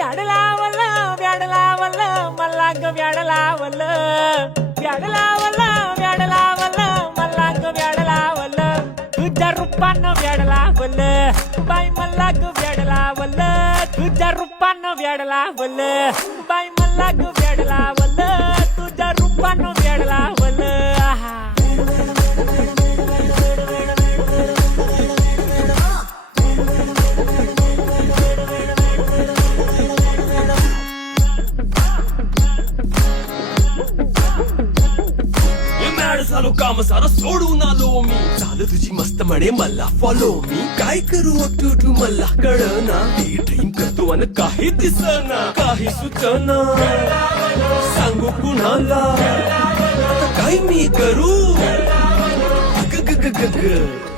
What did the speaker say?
व्याड लावलं व्याड लावलं मला ग व्याड लावलं व्याड लावलं व्याड लावलं मला ग व्याड लावलं तुझ्या रूपानं व्याड लावलं बाई मला ग व्याड लावलं तुझ्या रूपानं व्याड लावलं बाई मला ग व्याड लावलं तुझ्या रूपानं व्याड लावलं आहा झालो काम सारं सोडून आलो मी झालं तुझी मस्त म्हणे मला फॉलो मी काय करू अटू मला कळना हे ड्रीम करतो आणि काही दिसना काही सुचना सांगू कुणाला आता काय मी करू ग ग ग ग ग